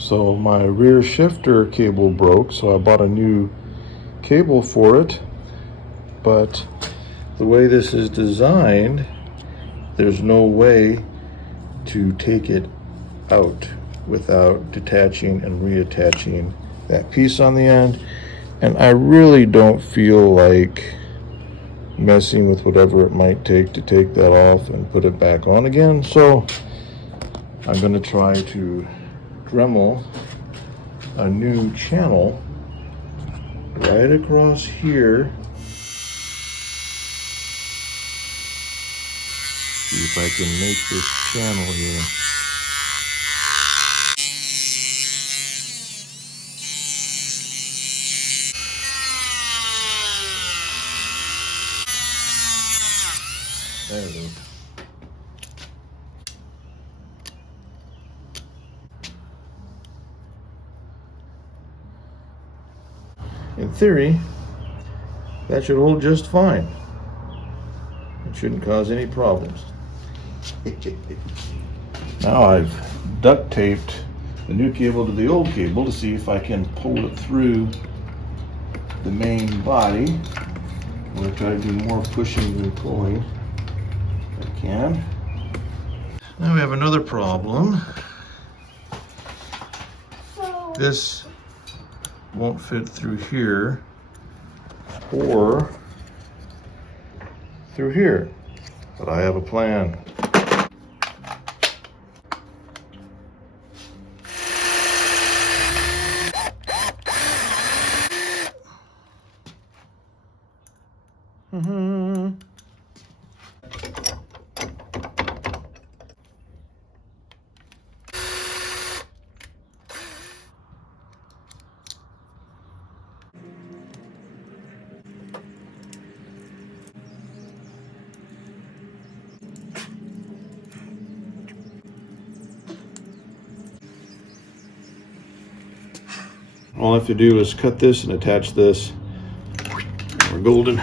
So my rear shifter cable broke, so I bought a new cable for it. But the way this is designed, there's no way to take it out without detaching and reattaching that piece on the end. And I really don't feel like messing with whatever it might take to take that off and put it back on again. So I'm going to try to Dremel a new channel right across here. See if I can make this channel here. There it is. In theory, that should hold just fine. It shouldn't cause any problems. Now I've duct taped the new cable to the old cable to see if I can pull it through the main body. I'm going to try to do more pushing than pulling if I can. Now we have another problem. This won't fit through here or through here, but I have a plan. All I have to do is cut this and attach this. We're golden.